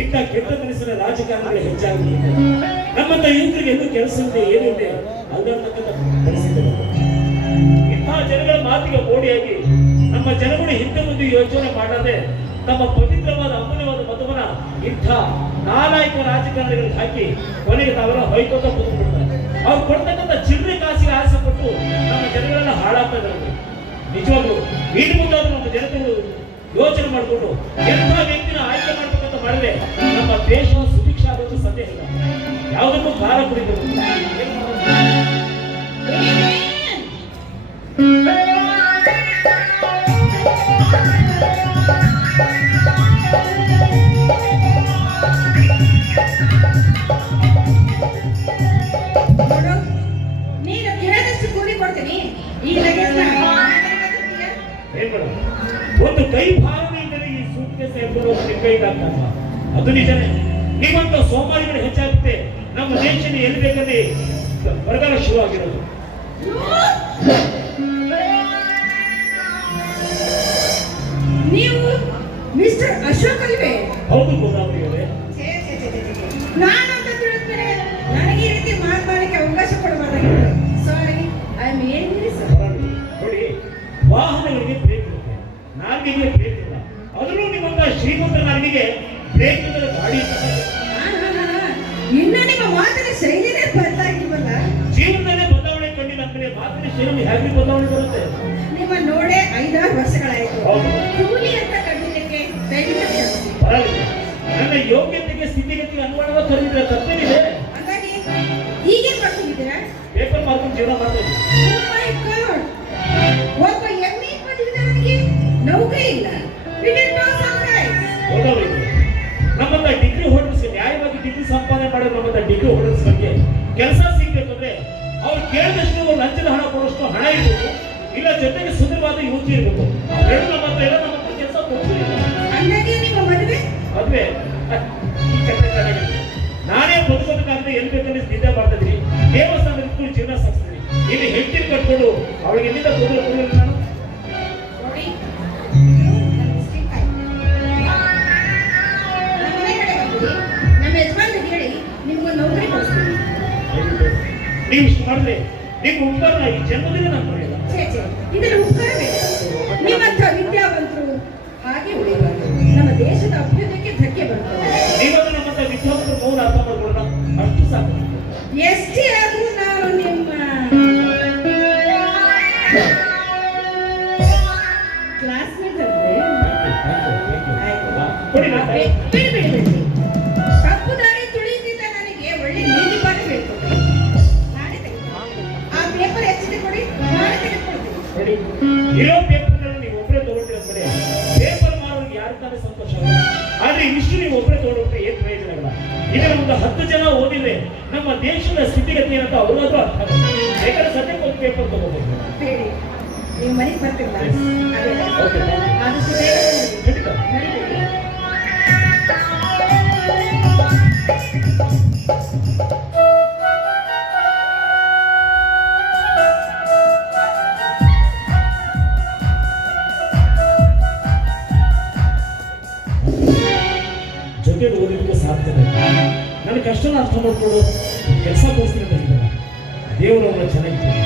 ಇಂಥ ಕೆಟ್ಟ ಮನಸ್ಸಿನ ರಾಜಕಾರಣಿಗಳು ಹೆಚ್ಚಾಗಿ ನಮ್ಮಂತ ಯುವಕರಿಗೆ ಎಲ್ಲೂ ಕೆಲಸ ಇದೆ ಏನಿದೆ. ಇಂತಹ ಜನಗಳ ಮಾತಿಗೆ ಓಡಿಯಾಗಿ ನಮ್ಮ ಜನಗಳು ಹಿಂದೆ ಮುಂದೆ ಯೋಚನೆ ಮಾಡದೆ ತಮ್ಮ ಪವಿತ್ರವಾದ ಅಮೂಲ್ಯವಾದ ಮತವನ್ನ ಇಂಥ ನಾಲಾಯಕ ರಾಜಕಾರಣಿಗಳಿಗೆ ಹಾಕಿ ಕೊನೆಗೆ ತಾವೆಲ್ಲ ಹೊಯ್ಕೋತ ಕೂತ್ಬಿಡ್ತಾರೆ. ಅವ್ರು ಕೊಡ್ತಕ್ಕಂಥ ಚಿಲ್ಲರೆ ಕಾಸಿಗೆ ಆಸೆ ಪಟ್ಟು ನಮ್ಮ ಜನಗಳನ್ನ ಹಾಳಾಗ್ತಾ ಇದ್ದಾರೆ. ನಿಜವಾಗ್ಲು ಇನ್ನು ಮುಂದಾದ್ರೂ ನಮ್ಮ ಜನತೆಗಳು ಯೋಚನೆ ಮಾಡಿಕೊಂಡು ಎಂಥ ಒಂದು ಕೈ ಭಾವನೆಯಿಂದಲೇ ಈ ಸೂಕ್ತ ಎಂಬುದು ನಿಮ್ಮ ಕೈಗಾಗ್ತಲ್ಲ ಅದು ನಿಜನೇ. ನಿಮ್ಮಂತ ಸೋಮಾರಿಗಳು ಹೆಚ್ಚಾಗುತ್ತೆ. ನಮ್ಮ ದೇಶದ ಎಲ್ಲಿ ಬೇಕಲ್ಲಿ ಬರಗಾಲ ಶುರುವಾಗಿರೋದು. ನೀವು ಮಿಸ್ಟರ್ ಅಶೋಕ್ ಅಲ್ವೇ ಹೌದು ಗೋದಾವರಿ ಅವರೇ. ನಾನು ನಾಲ್ಗೆಗೆ ಬ್ರೇಕ್ ಇಲ್ಲ. ಅದರಲ್ಲೂ ನಿಮ್ಮಂತ ಶ್ರೀಮಂತ ನಾಲ್ಗೆಗೆ ಬ್ರೇಕ್ ಇಲ್ಲದ ಗಾಡಿ. ಇನ್ನು ನಿಮ್ಮ ಮಾತಿನ ಶೈಲಿನೇ ಬದಲಾಗಿಲ್ವಲ್ಲ ಜೀವನದಲ್ಲೇ ಬದಲಾವಣೆ ಕಂಡಿಲ್ಲ ಅಂದ್ರೆ ಮಾತಿನ ಶೈಲಿ ಹೇಗೆ ಬದಲಾವಣೆ ಬರುತ್ತೆ? ನಿಮ್ಮ ನೋಡೆ ಐದಾರು ವರ್ಷಗಳಾಯ್ತು. ಕೂಲಿ ಅಂತ ದಯವಿಟ್ಟು ಕ್ಷಮಿಸಿ. ಪರವಾಗಿಲ್ಲ. ನನ್ನ ಯೋಗ್ಯತೆಗೆ ಸ್ಥಿತಿಗತಿಗೆ ಅನುಗುಣವಾಗಿ ಕರೆದಿದ್ರೆ ತಪ್ಪೇನಿದೆ? ಹಾಗಾಗಿ ಈಗೇನ್ ಮಾಡ್ಕೊಂಡಿದ್ದೀರಾ? ಪೇಪರ್ ಮಾಡ್ಕೊಂಡು ಜೀವನ ಮಾಡ್ಬೋದು surprise. ಹೋಗಲ್ಲ ಡಿಗ್ರಿ ಹೋಲ್ಡರ್ಸ್ ನ್ಯಾಯವಾಗಿ ಡಿಗ್ರಿ ಸಂಪಾದನೆ ಮಾಡೋ ನಮ್ಮನ್ನ ಡಿಗ್ರಿ ಹೋಲ್ಡರ್ಸ್ ಬಗ್ಗೆ ಕೆಲಸ ಸಿಗ್ಬೇಕಂದ್ರೆ ಅವ್ರು ಕೇಳಿದಷ್ಟು ಲಂಚದ ಹಣ ಕೊಡೋಷ್ಟು ಹಣ ಇರ್ಬೇಕು. ಇಲ್ಲ ಜೊತೆಗೆ ಸುಂದರವಾದ ಯುವತಿ ಇರಬೇಕು. ಎರಡು ನಮ್ಮ ಹತ್ರ ಇಲ್ಲ ನಮ್ಮ ಹತ್ರ ಕೆಲಸ ಮದುವೆ? ಮದ್ವೆ? ನಾನೇ ಬದುಕೋದಕ್ಕಾಗದೆ ಎಲ್ಲಿ ಬೇಕಂದ್ರೆ ನಿದ್ದೆ ಮಾಡ್ತಿದ್ರಿ ದೇವಸ್ಥಾನದಲ್ಲಿ ಕೂತು ಜೀವನ ಸಾಗಿಸ್ತೀನಿ ಇಲ್ಲಿ ಹೆಂಡತಿ ಕಟ್ಕೊಂಡು ಅವಳಿಗೆ ಎಲ್ಲಿಂದ ತೊಂದರೆ ನೀವು ಇಷ್ಟು ಮಾಡಿದ್ರೆ ನಿಮ್ಮ ಉಪಕಾರ ಈ ಜನ್ಮದಿನ ನಾನು ಮಾಡಿಲ್ಲ ಉಪಕಾರವೇ ನಿಮ್ಮಂಥ ವಿದ್ಯಾವಂತರು ಹಾಗೆ ಉಳಿಬಾರ್ದು. ನಮ್ಮ ದೇಶದ ಅಭ್ಯುದಯಕ್ಕೆ ಧಕ್ಕೆ ಬರ್ತದೆ ನೀವಾಗ ನಮ್ಮಂತ ವಿದ್ಯಾವಂತರು ಮೌನ ಅರ್ಥ ಮಾಡ್ಕೊಳ್ಳೋಣ. ಅಷ್ಟು ಸಾಕು. ಎಷ್ಟೇ ಆದರೂ ನಾನು ನಿಮ್ಮ ಕ್ಲಾಸ್ಮೇಟ್ ಅಂದ್ರೆ ಬೇಡ ಬಿಡಿ ಬಿಡಿ. ಇರೋ ಪೇಪರ್ಗಳನ್ನು ನೀವು ಒಬ್ಬರೇ ತಗೊಳ್ತೀರ ಕಡೆ ಪೇಪರ್ ಮಾಡೋರಿಗೆ ಯಾರು ತಾನೇ ಸಂತೋಷ ಆಗಲ್ಲ ಆದ್ರೆ ಇಷ್ಟು ನೀವು ಒಬ್ಬರೇ ತಗೊಂಡ್ರೆ ಏನ್ ಪ್ರಯೋಜನಗಳ ಇಲ್ಲ? ಇದರ ಒಂದು ಹತ್ತು ಜನ ಓದಿದ್ರೆ ನಮ್ಮ ದೇಶದ ಸ್ಥಿತಿಗತಿ ಏನಂತ ಅವ್ರಿಗಾದ್ರೂ ಅರ್ಥ ಬೇಕಾದ್ರೆ ಸದ್ಯಕ್ಕೆ ಒಂದು ಪೇಪರ್ ತಗೋಬೇಕು ಹೇಳಿ ನೀವು ಮನೆಗೆ ಬರ್ತಿಲ್ಲ ಇಲ್ಲ. ನನ್ನ ಕಷ್ಟನ ಅರ್ಥ ಮಾಡ್ಕೊಡು ಕೆಲಸ ಕೊಡಿಸ್ತೀನಿ ಅಂತ ಹೇಳಿದ್ದಾರೆ ದೇವರು ಅವರ ಚೆನ್ನಾಗಿದ್ದಾರೆ